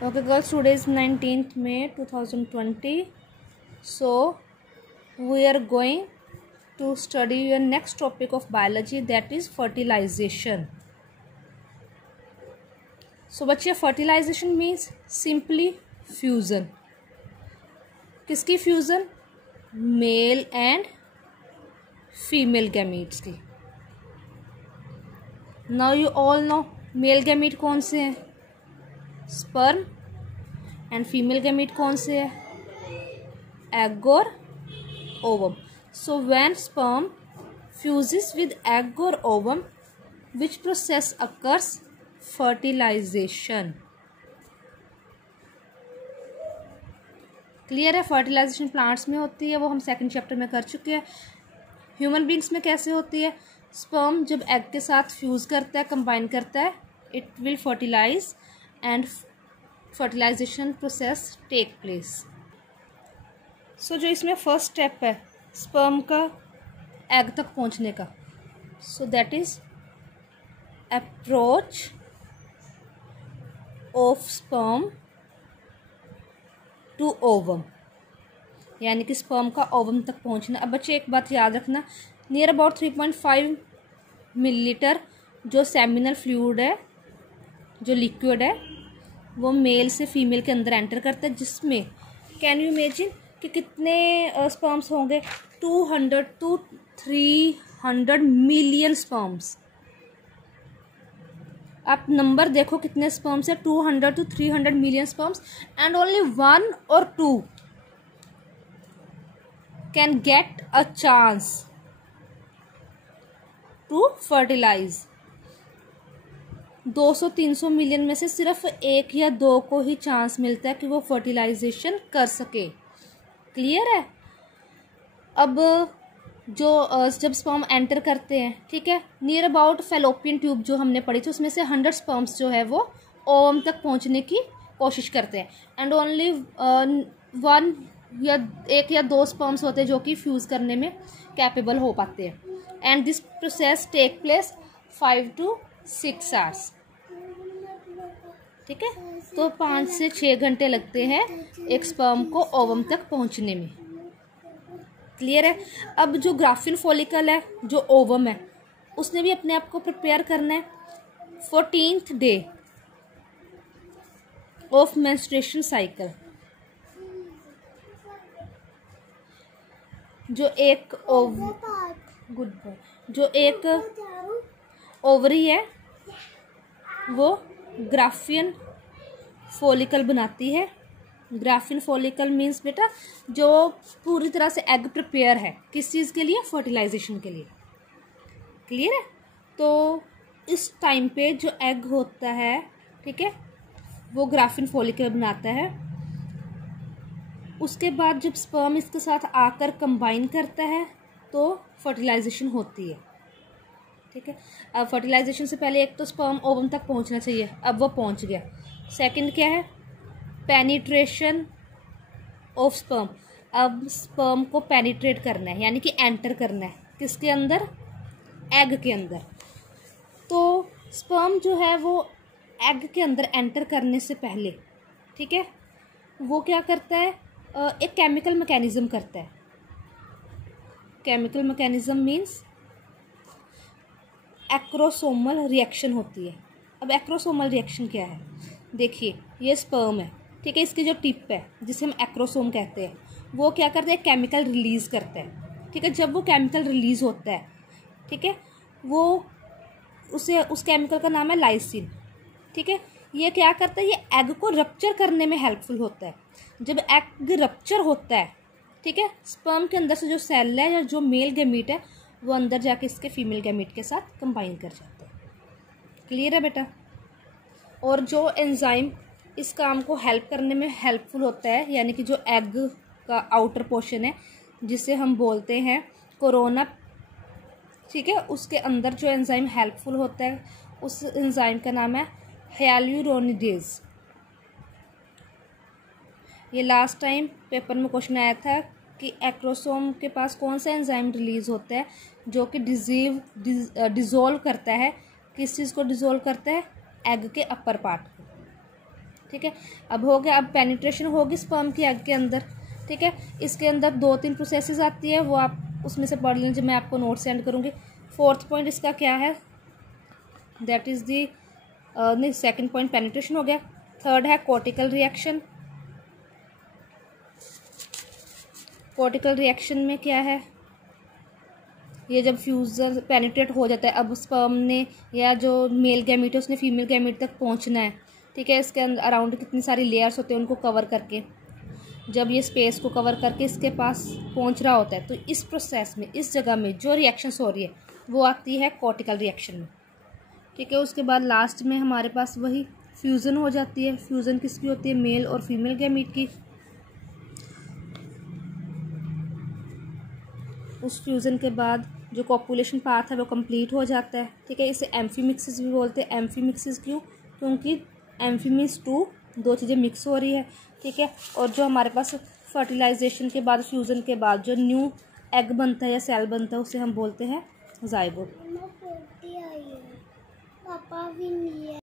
Okay girls, today is 19th May 2020. So we are going to study your next topic of biology, that is fertilization. So बच्चे, fertilization means simply fusion. किसकी fusion? Male and female gametes की. Now you all know male gamete कौन से हैं? Sperm. And female gamete कौन से है? Egg और ovum. So when sperm fuses with egg और ovum, which process occurs? Fertilization. Clear है? फर्टिलाइजेशन प्लांट्स में होती है, वो हम सेकंड चैप्टर में कर चुके हैं. ह्यूमन बींग्स में कैसे होती है? स्पर्म जब एग के साथ फ्यूज करता है, कंबाइन करता है, it will fertilize and fertilization process take place. So जो इसमें फर्स्ट स्टेप है स्पर्म का एग तक पहुंचने का, so that is approach of sperm to ovum, यानी कि स्पर्म का ओवम तक पहुंचना. अब बच्चे एक बात याद रखना, नियर अबाउट 3.5 मिलीलीटर जो सेमिनल फ्लूइड है, जो लिक्विड है, वो मेल से फीमेल के अंदर एंटर करता है, जिसमें कैन यू इमेजिन कि कितने स्पर्म्स होंगे? 200 to 300 मिलियन स्पर्म्स. आप नंबर देखो कितने स्पर्म्स है, 200 to 300 million sperms. And only 1 or 2 can get a chance to fertilize. 200-300 million में से सिर्फ 1 या 2 को ही चांस मिलता है कि वो फर्टिलाइजेशन कर सके. क्लियर है? अब जब स्पर्म एंटर करते हैं, ठीक है, नियर अबाउट फेलोपियन ट्यूब जो हमने पढ़ी थी, उसमें से 100 स्पर्म्स जो है वो ओवम तक पहुंचने की कोशिश करते हैं. एंड ओनली 1 या 2 स्पर्म्स होते हैं जो कि फ्यूज करने में कैपेबल हो पाते हैं. And this process take place 5 to 6 hours. ठीक है, तो 5 से 6 घंटे लगते हैं एक स्पर्म को ओवम तक पहुंचने में. क्लियर है? अब जो ग्राफिन फॉलिकल है, जो ओवम है, उसने भी अपने आप को प्रिपेयर करना है. 14th day of menstruation cycle, जो एक ओवरी है, वो ग्राफियन फॉलिकल बनाती है. ग्राफियन फॉलिकल मीन्स बेटा जो पूरी तरह से एग प्रिपेयर है, किस चीज़ के लिए? फर्टिलाइजेशन के लिए. क्लियर है? तो इस टाइम पे जो एग होता है, ठीक है, वो ग्राफियन फॉलिकल बनाता है. उसके बाद जब स्पर्म इसके साथ आकर कंबाइन करता है तो फर्टिलाइजेशन होती है. ठीक है, अब फर्टिलाइजेशन से पहले एक तो स्पर्म ओवम तक पहुंचना चाहिए, अब वो पहुंच गया. सेकंड क्या है? Penetration of sperm. अब स्पर्म को पेनिट्रेट करना है, यानी कि एंटर करना है. किसके अंदर? एग के अंदर. तो स्पर्म जो है वो एग के अंदर एंटर करने से पहले, ठीक है, वो क्या करता है? एक केमिकल मैकेनिज्म करता है. Chemical mechanism means acrosomal reaction होती है. अब एक्रोसोमल रिएक्शन क्या है? देखिए, ये स्पर्म है, ठीक है, इसकी जो टिप है जिसे हम एक्रोसोम कहते हैं, वो क्या करता है? केमिकल रिलीज़ करता है. ठीक है, जब वो केमिकल रिलीज़ होता है, ठीक है, वो उस केमिकल का नाम है लाइसिन. ठीक है, ये क्या करता है? ये एग को रप्चर करने में हेल्पफुल होता है. जब एग रप्चर होता है, ठीक है, स्पर्म के अंदर से जो सेल है या जो मेल गैमीट है, वो अंदर जाके इसके फीमेल गैमीट के साथ कंबाइन कर जाते हैं. क्लियर है बेटा? और जो एंजाइम इस काम को हेल्प करने में हेल्पफुल होता है, यानी कि जो एग का आउटर पोर्शन है, जिसे हम बोलते हैं कोरोना, ठीक है, उसके अंदर जो एंजाइम हेल्पफुल होता है, उस एंजाइम का नाम है हाइलुरोनिडेज. ये लास्ट टाइम पेपर में क्वेश्चन आया था कि एक्रोसोम के पास कौन सा एंजाइम रिलीज होता है जो कि डिज़ोल्व करता है. किस चीज़ को डिज़ोल्व करता है? एग के अपर पार्ट को. ठीक है। अब हो गया, अब पेनिट्रेशन होगी स्पर्म की एग के अंदर, ठीक है। इसके अंदर 2-3 प्रोसेसेस आती है, वो आप उसमें से पढ़ लीजिए, मैं आपको नोट सेंड करूँगी। 4th पॉइंट इसका क्या है, दैट इज़ दी नहीं, 2nd पॉइंट पेनिट्रेशन हो गया। 3rd है कॉर्टिकल रिएक्शन। कॉर्टिकल रिएक्शन में क्या है, ये जब फ्यूजन पेनिट्रेट हो जाता है, अब स्पर्म ने या जो मेल गैमीट है उसने फीमेल गैमीट तक पहुंचना है, ठीक है। इसके अंदर अराउंड कितनी सारी लेयर्स होते हैं, उनको कवर करके जब ये स्पेस को कवर करके इसके पास पहुंच रहा होता है, तो इस प्रोसेस में, इस जगह में जो रिएक्शंस हो रही है वो आती है कॉर्टिकल रिएक्शन में, ठीक है। उसके बाद लास्ट में हमारे पास वही फ्यूज़न हो जाती है। फ्यूज़न किसकी होती है, मेल और फीमेल गैमीट की। उस फ्यूज़न के बाद जो कॉपुलेशन पाथ है वो कंप्लीट हो जाता है, ठीक है। इसे एम्फीमिक्सिस भी बोलते हैं। एम्फीमिक्सिस क्यों, क्योंकि एम्फीमिस 2 दो चीज़ें मिक्स हो रही है, ठीक है। और जो हमारे पास फर्टिलाइजेशन के बाद, फ्यूज़न के बाद जो न्यू एग बनता है या सेल बनता है, उसे हम बोलते हैं जाइगोट। पापा भी नहीं है।